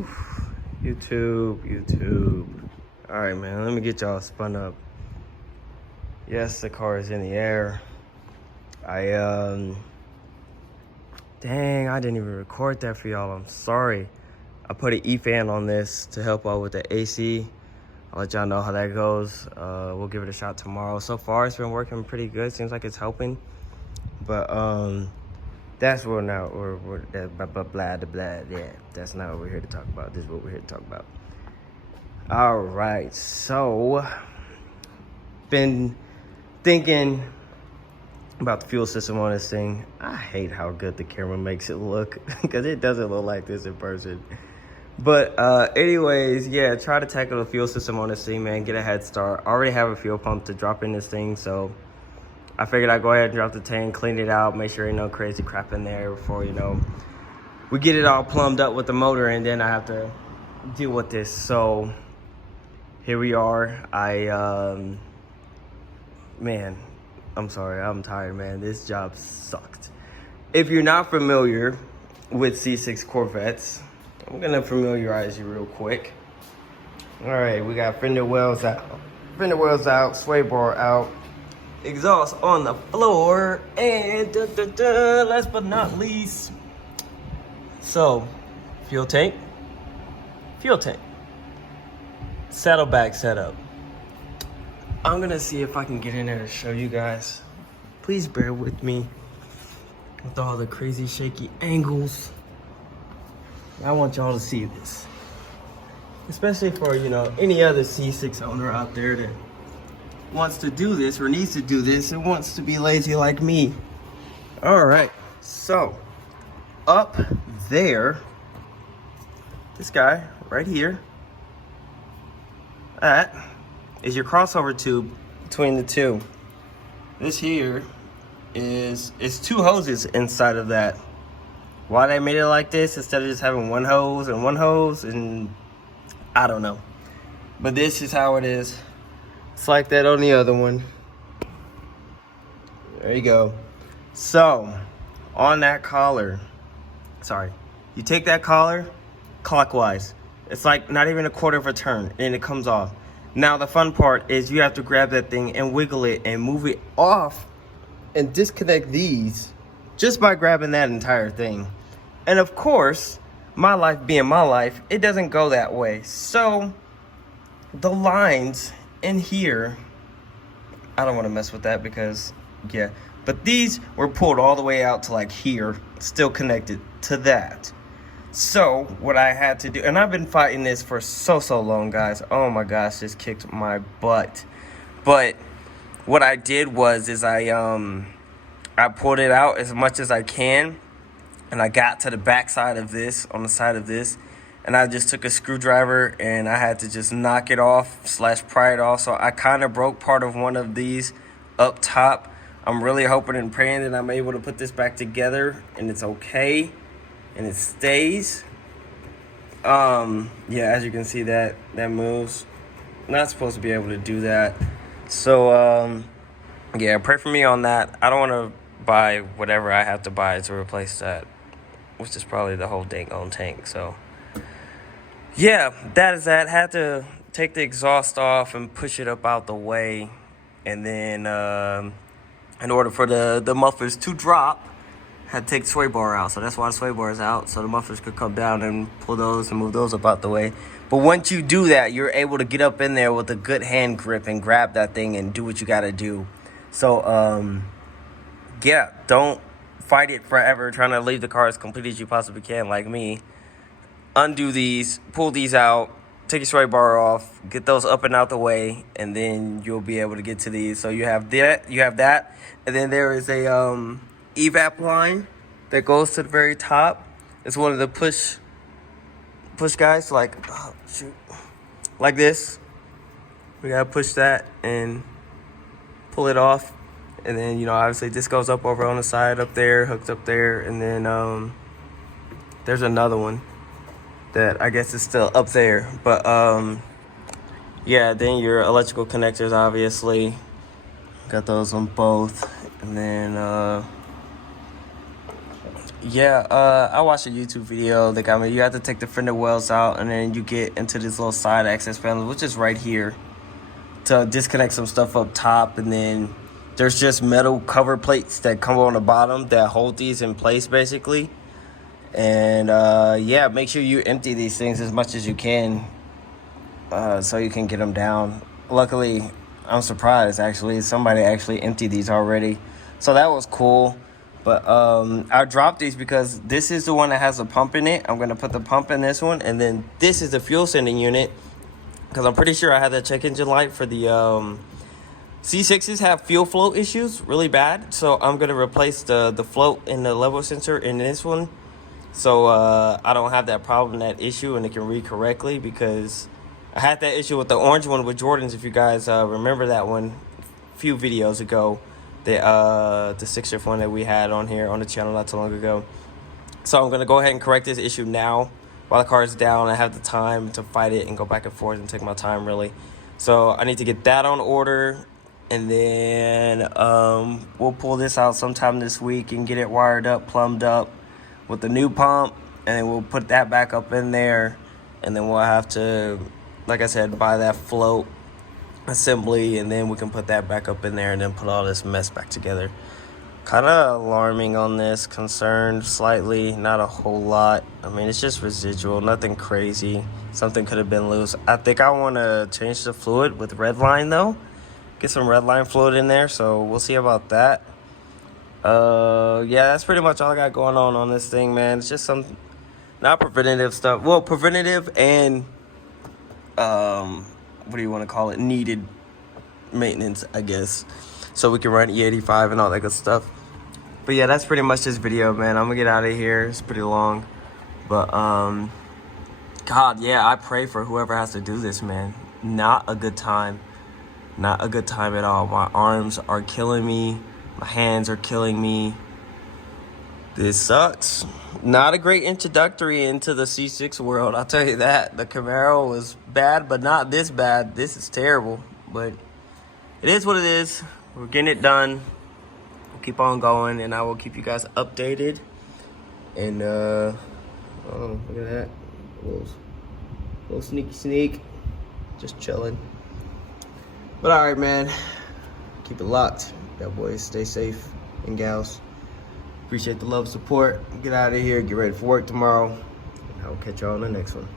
Whew. YouTube. All right, man, let me get y'all spun up. Yes, the car is in the air. Dang, I didn't even record that for y'all. I'm sorry. I put an E-fan on this to help out with the AC. I'll let y'all know how that goes. We'll give it a shot tomorrow. So far, it's been working pretty good. Seems like it's helping. But that's what we're blah. Yeah, that's not what we're here to talk about. This is what we're here to talk about. All right, so been thinking about the fuel system on this thing. I hate how good the camera makes it look because it doesn't look like this in person. But anyways, yeah, try to tackle the fuel system on this thing, man. Get a head start. I already have a fuel pump to drop in this thing, so I figured I'd go ahead and drop the tank, clean it out, make sure ain't no crazy crap in there before, we get it all plumbed up with the motor, and then I have to deal with this. So here we are. Man, I'm sorry, I'm tired, man. This job sucked. If you're not familiar with C6 Corvettes, I'm gonna familiarize you real quick. All right, we got fender wells out, sway bar out, exhaust on the floor, and last but not least, so fuel tank, saddlebag setup. I'm gonna see if I can get in there to show you guys. Please bear with me with all the crazy shaky angles. I want y'all to see this, especially for any other C6 owner out there that wants to do this or needs to do this and wants to be lazy like me. All right, so up there, this guy right here, that is your crossover tube between the two. This here is two hoses inside of that. Why they made it like this instead of just having one hose, and I don't know. But this is how it is. It's like that on the other one. There you go. So, on that collar, you take that collar clockwise. It's like not even a quarter of a turn, and it comes off. Now, the fun part is you have to grab that thing and wiggle it and move it off and disconnect these just by grabbing that entire thing. And of course, my life being my life, it doesn't go that way. So the lines in here, I don't want to mess with that because, yeah. But these were pulled all the way out to like here, still connected to that. So what I had to do, and I've been fighting this for so long, guys. Oh my gosh, this kicked my butt. But what I did was I pulled it out as much as I can. And I got to the back side of this, on the side of this, and I just took a screwdriver and I had to just knock it off / pry it off. So I kind of broke part of one of these up top. I'm really hoping and praying that I'm able to put this back together and it's okay and it stays. Yeah, as you can see that moves. Not supposed to be able to do that. So yeah, pray for me on that. I don't want to buy whatever I have to buy to replace that, which is probably the whole dang on tank. So yeah, that is that. Had to take the exhaust off and push it up out the way, and then in order for the mufflers to drop, had to take the sway bar out. So that's why the sway bar is out, so the mufflers could come down and pull those and move those up out the way. But once you do that, you're able to get up in there with a good hand grip and grab that thing and do what you got to do. So yeah, don't fight it forever trying to leave the car as complete as you possibly can, like me. Undo these, pull these out, take your sway bar off, get those up and out the way, and then you'll be able to get to these. So you have that, and then there is a evap line that goes to the very top. It's one of the push guys, like like this. We gotta push that and pull it off. And then, obviously this goes up over on the side up there, hooked up there. And then there's another one that I guess is still up there. But yeah, then your electrical connectors, obviously. Got those on both. And then Yeah, I watched a YouTube video. They got me. You have to take the fender wells out, and then you get into this little side access panel, which is right here, to disconnect some stuff up top, and then there's just metal cover plates that come on the bottom that hold these in place, basically. And yeah, make sure you empty these things as much as you can, so you can get them down. Luckily, I'm surprised actually somebody actually emptied these already, so that was cool. But I dropped these because this is the one that has a pump in it. I'm gonna put the pump in this one, and then this is the fuel sending unit, because I'm pretty sure I had that check engine light for the C6s have fuel flow issues really bad. So I'm gonna replace the float in the level sensor in this one, so I don't have that problem, that issue, and it can read correctly, because I had that issue with the orange one with Jordans. If you guys remember that one a few videos ago, the stick shift one that we had on here on the channel not too long ago. So I'm gonna go ahead and correct this issue now while the car is down. I have the time to fight it and go back and forth and take my time, really. So I need to get that on order, and then we'll pull this out sometime this week and get it wired up, plumbed up with the new pump, and then we'll put that back up in there, and then we'll have to, like I said, buy that float assembly, and then we can put that back up in there and then put all this mess back together. Kind of alarming on this, concerned slightly, not a whole lot. I mean, it's just residual, nothing crazy. Something could have been loose. I think I want to change the fluid with Redline though, get some Redline fluid in there, so we'll see about that. Yeah, that's pretty much all I got going on this thing, man. It's just some not preventative stuff, well, preventative and what do you want to call it, needed maintenance, I guess, so we can run E85 and all that good stuff. But yeah, that's pretty much this video, man. I'm gonna get out of here. It's pretty long, but God, yeah, I pray for whoever has to do this, man. Not a good time, not a good time at all. My arms are killing me, my hands are killing me. This sucks. Not a great introductory into the C6 world, I'll tell you that. The Camaro was bad, but not this bad. This is terrible, but it is what it is. We're getting it done. We'll keep on going, and I will keep you guys updated. And oh, look at that, little sneak, just chilling. But all right, man, keep it locked. That boys, stay safe, and gals. Appreciate the love, support. Get out of here, get ready for work tomorrow, and I'll catch y'all on the next one.